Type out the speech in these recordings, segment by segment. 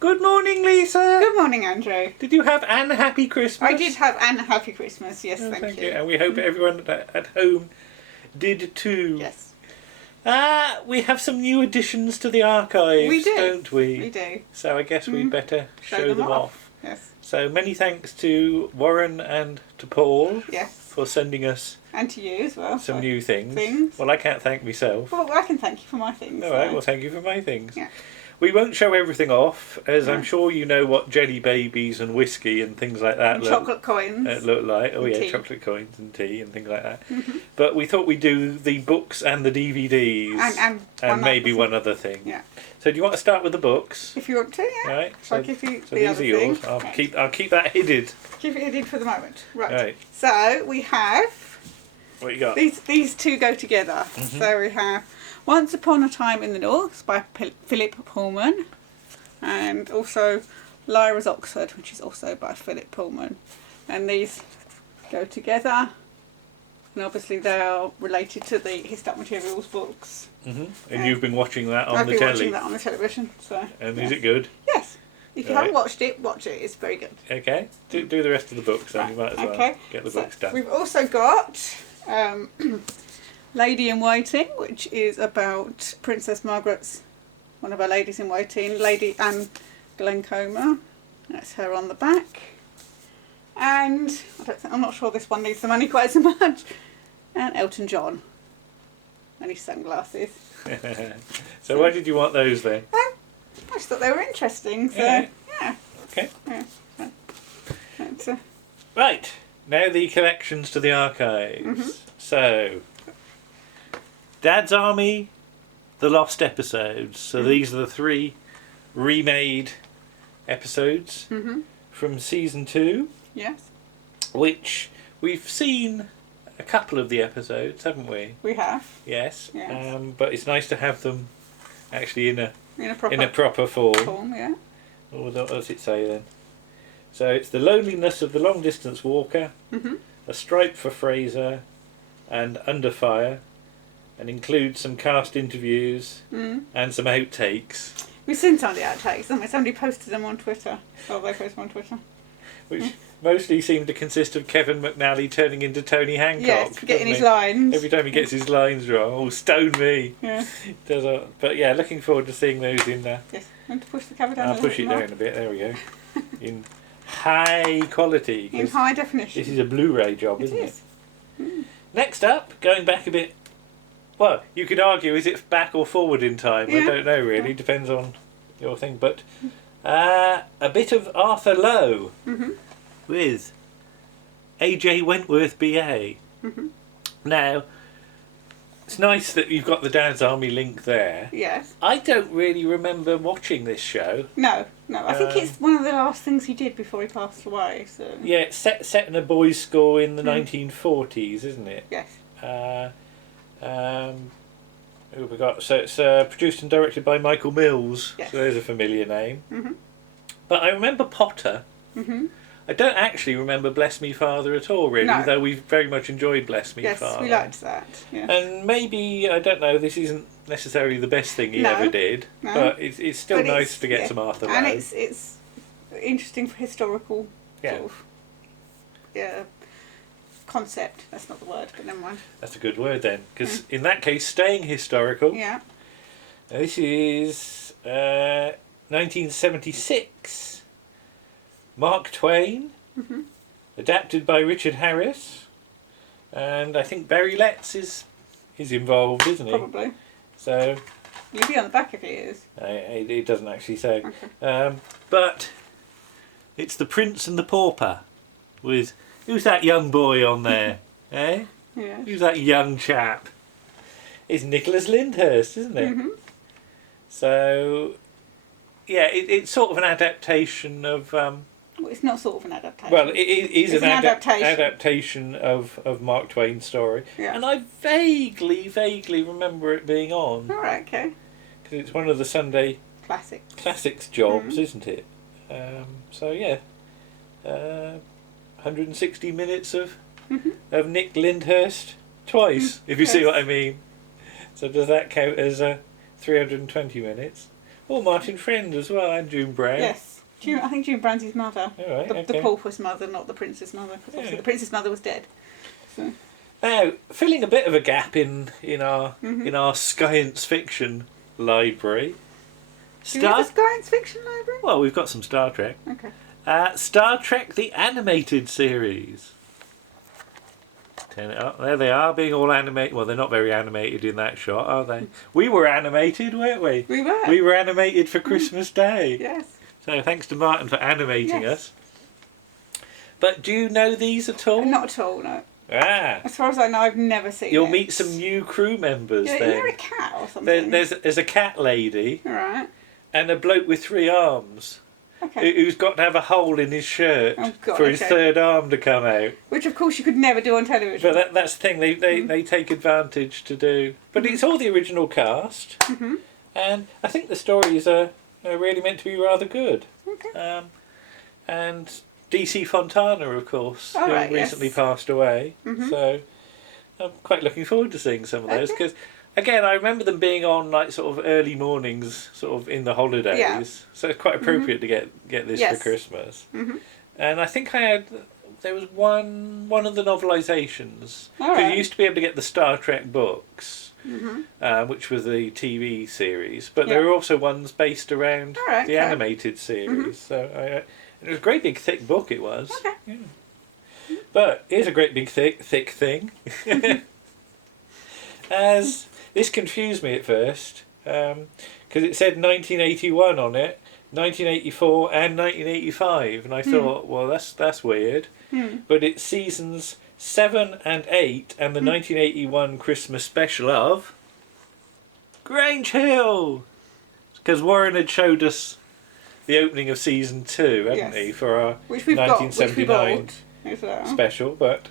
Good morning, Lisa. Good morning, Andrew. Did you have an happy Christmas? I did have an happy Christmas, yes, thank you. And we hope everyone at home did too. Yes. We have some new additions to the archives, We do. Don't we? We do. So I guess we'd better show them off. Yes. So many thanks to Warren and to Paul Yes. for sending us And to you as well. some new things. Well, I can't thank myself. Well, I can thank you for my things. All right, well, thank you for my things. Yeah. We won't show everything off, as I'm sure you know what jelly babies and whiskey and things like that And chocolate coins. look like. Oh, And yeah, tea. chocolate coins and tea and things like that. But we thought we'd do the books and the DVDs. And maybe other one other thing. Yeah. So do you want to start with the books? If you want to, yeah. Right. Shall I give you So the these other are yours. thing? I'll Right. I'll keep that hidden. Keep it hidden for the moment. Right. Right. So we have What you got? these two go together. So we have Once Upon a Time in the North by Philip Pullman, and also Lyra's Oxford, which is also by Philip Pullman. And these go together, and obviously they are related to the His Dark Materials books. And Yeah. you've been watching that on I've the been telly. watching that on the television. So. And yeah. is it good? Yes. If you Right. haven't watched it, watch it. It's very good. Okay. Do the rest of the books then. Right, You might as well okay. get the So books done. we've also got Lady in Waiting, which is about Princess Margaret's, one of her ladies in waiting, Lady Anne Glencoma. That's her on the back. And I'm not sure this one needs the money quite so much. And Elton John. And his sunglasses. So why did you want those then? I just thought they were interesting. So, Yeah. yeah. Okay. Yeah. That's, Right. Now the collections to the archives. So, Dad's Army, The Lost Episodes. So these are the 3 remade episodes from season 2, yes, which we've seen a couple of the episodes, haven't we? we have. Yes. Yes. But it's nice to have them actually in a In a proper form. form, yeah. Oh, what does it say then? So it's The Loneliness of the Long Distance Walker, A Stripe for Fraser, and Under Fire, and includes some cast interviews and some outtakes, We've seen some of the outtakes, haven't we? Somebody posted them on Twitter. Oh, they posted them on Twitter. which mostly seem to consist of Kevin McNally turning into Tony Hancock. Yes, getting his doesn't he? lines. Every time he gets his lines wrong, oh, stone me. Yeah. But yeah, looking forward to seeing those in there. Yes. Want to push the cover down? I'll push it down a bit, there we go. In high quality. In 'cause high definition. this is a Blu-ray job, isn't is. it? Next up, going back a bit, well, you could argue, is it back or forward in time? I Yeah. don't know really, depends on your thing. But a bit of Arthur Lowe with A.J. Wentworth BA. Now, it's nice that you've got the Dad's Army link there. Yes. I don't really remember watching this show. No. I think it's one of the last things he did before he passed away. So. Yeah, it's set in a boys' school in the 1940s, isn't it? Yes. Who have we got? So it's produced and directed by Michael Mills. Yes. So there's a familiar name. But I remember Potter. I don't actually remember Bless Me Father at all, really, No. though we very much enjoyed Bless Me Yes, Father. we liked that. Yes. And maybe, I don't know, this isn't necessarily the best thing he No. ever did, No. but it's still But nice to get yeah. some Arthur Lowe. And it's interesting for historical Yeah. sort of concept. That's not the word, but never mind. That's a good word then, because in that case, staying historical. Yeah. Now, this is 1976. Mark Twain, adapted by Richard Harris, and I think Barry Letts is involved, isn't he? Probably. So You'll be on the back if he is. it doesn't actually say, Okay. but it's The Prince and the Pauper, with who's that young boy on there? Eh? Yeah. Who's that young chap? It's Nicholas Lyndhurst, isn't it? So, yeah, it's sort of an adaptation of. Well, it's not sort of an adaptation. Well, it is It's an an adaptation. adaptation of Mark Twain's story, Yeah. and I vaguely remember it being on All right. Okay. because it's one of the Sunday Classic. classics jobs, isn't it? So yeah, 160 minutes of Nick Lyndhurst twice, if you see Yes. what I mean. So does that count as 320 minutes? Oh, Martin Friend as well, and June Brown. Yes. I think June Brown's his mother. All right, The okay. pauper's mother, not the prince's mother. Because obviously Yeah. the prince's mother was dead. So. Now, filling a bit of a gap in our science fiction library. Do you have a science fiction library? Well, we've got some Star Trek. Okay. Star Trek the Animated Series. Turn it up. There they are, being all animated. Well, they're not very animated in that shot, are they? We were animated, weren't we? We were. We were animated for Christmas Day. Yes. So thanks to Martin for animating Yes. us. But do you know these at all? Not at all, no. Ah. As far as I know, I've never seen You'll it. meet some new crew members Yeah, then. you're a cat or something. There's a cat lady All right. and a bloke with 3 arms Okay. who's got to have a hole in his shirt Oh, God, for his okay. 3rd arm to come out. Which, of course, you could never do on television. But that's the thing, they take advantage to do. But it's all the original cast, and I think the stories are really meant to be rather good. Okay. And DC Fontana, of course, All who right, recently yes. passed away. So I'm quite looking forward to seeing some of those, because again, I remember them being on like sort of early mornings, sort of in the holidays. Yeah. So it's quite appropriate to get this Yes. for Christmas. And I think there was one of the novelizations, All because right. you used to be able to get the Star Trek books, which was the TV series, but there Yeah. were also ones based around All right, the okay. animated series. So it was a great big thick book. It was. Okay. Yeah. But here's a great big thick thing. As this confused me at first, because it said 1981 on it, 1984 and 1985, and I thought, well, that's weird. But it's seasons 7 and 8 and the 1981 Christmas special of Grange Hill, because Warren had showed us the opening of season 2, hadn't Yes. he, for our Which we've got. Which we 1979 bought. As well. special. But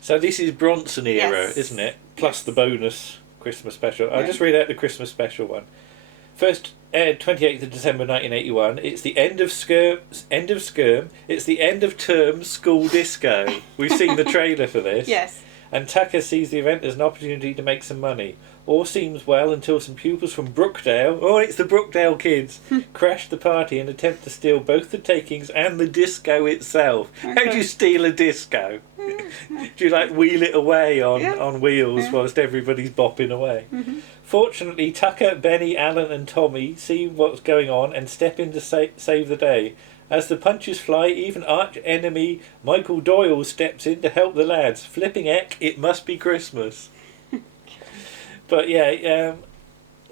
so this is Bronson era, Yes. isn't it? Plus the bonus Christmas special. I'll Yeah. just read out the Christmas special one. First aired 28th of December 1981. It's the end of Skirm. It's the end of term school disco. We've seen the trailer for this. Yes. And Tucker sees the event as an opportunity to make some money. All seems well until some pupils from Brookdale, oh, it's the Brookdale kids, crash the party and attempt to steal both the takings and the disco itself. How do Okay. you steal a disco? Do you like wheel it away Yeah. on wheels Yeah. whilst everybody's bopping away? Fortunately, Tucker, Benny, Alan and Tommy see what's going on and step in to save the day. As the punches fly, even arch enemy Michael Doyle steps in to help the lads. Flipping heck, it must be Christmas. But yeah,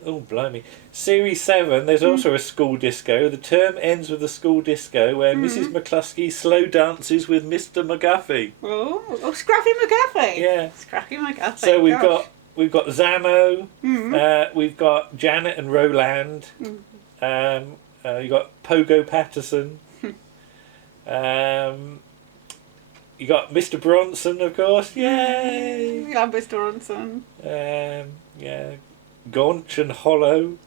oh blimey. Series 7, there's also a school disco. The term ends with a school disco where Mrs. McCluskey slow dances with Mr. McGuffey. Oh, Scrappy McGuffey. Yeah. Scrappy McGuffey. So we've Gosh. got Zamo, we've got Janet and Roland, you've got Pogo Patterson, you got Mr. Bronson, of course, yay! We love Mr. Bronson. Yeah, Gaunch and Hollow,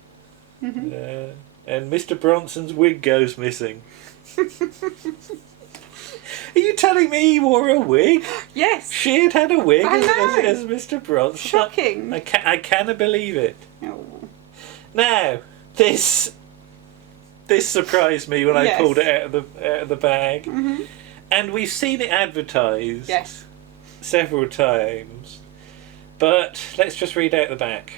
and Mr. Bronson's wig goes missing. Are you telling me he wore a wig? Yes. She had a wig I know. as Mr. Bronson. Shocking. I cannot believe it. Oh. Now, this surprised me when I Yes. pulled it out of the bag, and we've seen it advertised Yes. several times. But let's just read out the back.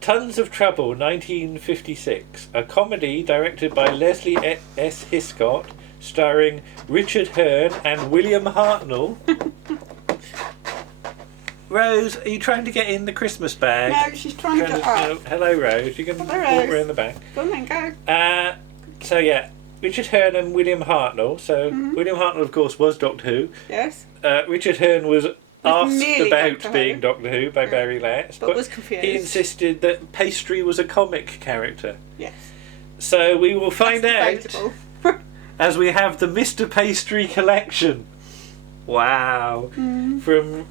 Tons of Trouble, 1956, a comedy directed by Leslie S. Hiscott, starring Richard Hearn and William Hartnell. Rose, are you trying to get in the Christmas bag? No, she's trying to get up. Hello, Rose. You can Hello, walk Rose. around the back. Go on then, go. So yeah, Richard Hearn and William Hartnell. So William Hartnell, of course, was Doctor Who. Yes. Richard Hearn was asked nearly about Doctor being Who. Doctor Who by Barry Letts, But was confused. he insisted that Pastry was a comic character. Yes. So we will find out Debatable. as we have the Mr. Pastry collection. Wow. From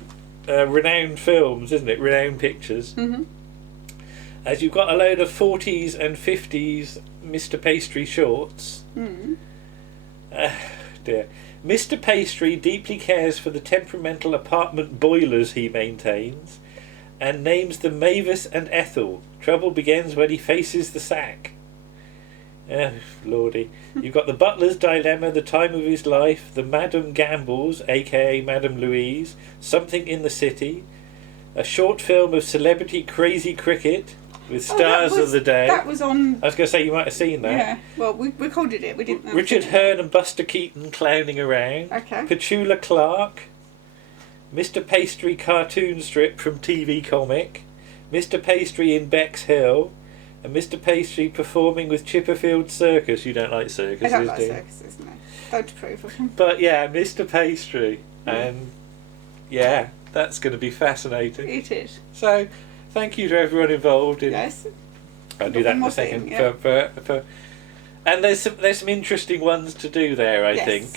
Renowned Films, isn't it? Renowned Pictures. As you've got a load of 40s and 50s Mr. Pastry shorts. Dear. Mr. Pastry deeply cares for the temperamental apartment boilers he maintains and names them Mavis and Ethel. Trouble begins when he faces the sack. Oh, lordy. You've got the butler's dilemma, the time of his life, the Madame Gambles, aka Madame Louise, something in the city, a short film of celebrity crazy cricket with stars of the day. That was on. I was going to say you might have seen that. Yeah. Well, we recorded it. We didn't. Richard Hearn and Buster Keaton clowning around. Okay. Petula Clark. Mr. Pastry cartoon strip from TV Comic. Mr. Pastry in Beck's Hill. And Mr. Pastry performing with Chipperfield Circus. You don't like circuses, I don't like do you? circuses, no. Don't approve of them. But yeah, Mr. Pastry. And yeah, that's going to be fascinating. It is. So, thank you to everyone involved in. Yes. I'll do that in a More second. thing, yeah. And there's some interesting ones to do there, I think.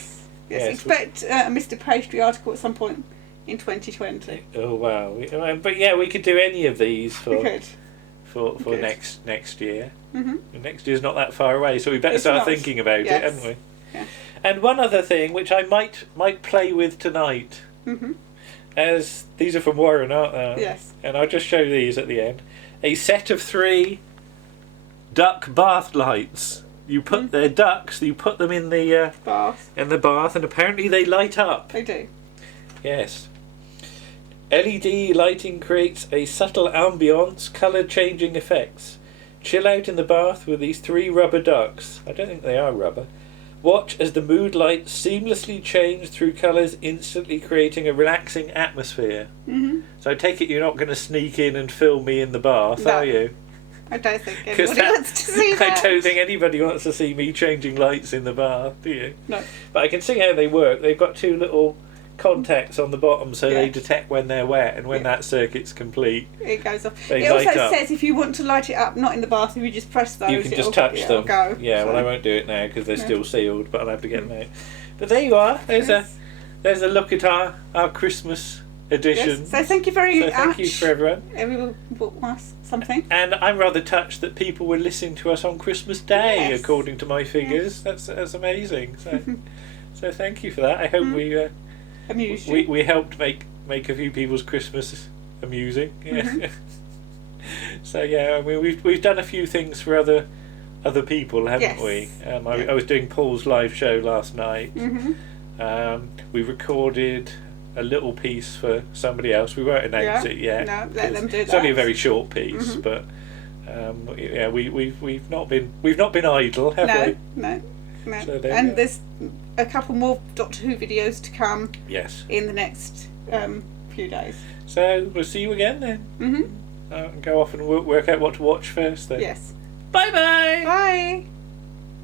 Yes. Expect a Mr. Pastry article at some point in 2020. Oh wow! But yeah, we could do any of these We for could. for next year. Mhm. Next year's not that far away, so we better It's start not. thinking about it, Yes. haven't we? Yeah. And one other thing, which I might play with tonight, Mhm. as these are from Warren, aren't they? Yes. And I'll just show these at the end. A set of 3 duck bath lights. You put their ducks. You put them in the Bath. bath, and apparently they light up. They do. Yes. LED lighting creates a subtle ambience, colour changing effects. Chill out in the bath with these 3 rubber ducks. I don't think they are rubber. Watch as the mood lights seamlessly change through colours, instantly creating a relaxing atmosphere. Mhm. So I take it you're not going to sneak in and film me in the bath, No. are you? I don't think 'Cause anybody wants to see that. I don't think anybody wants to see me changing lights in the bath, do you? No. But I can see how they work. They've got 2 little contacts on the bottom, so they Yeah. detect when they're wet, and when that circuit's complete, It goes off. They It also light up. says if you want to light it up, not in the bath, if you just press those, you can just it'll- touch it'll them. Go. Yeah, So, well, I won't do it now because they're Yeah. still sealed, but I'll have to get them out. But there you are. yes. There's a look at our Christmas edition. Yes. So thank you very So much. thank you for everyone. Everyone bought us something. And I'm rather touched that people were listening to us on Christmas Day, Yes. according to my figures. That's amazing. So, so thank you for that. I hope Amused you. we helped make a few people's Christmas amusing. Yeah. Mm-hmm. So yeah, I mean, we've done a few things for other people, haven't Yes. we? Yeah. I was doing Paul's live show last night. Mhm. We recorded a little piece for somebody else. We won't announce Yeah. it yet. No, let them do It's only a that. very short piece, Mhm. but yeah, we've not been idle, have No, we? no. So there you And go. there's a couple more Doctor Who videos to come Yes. in the next few days. So we'll see you again then. Mhm. Go off and work out what to watch first then. Yes. Bye bye. Bye.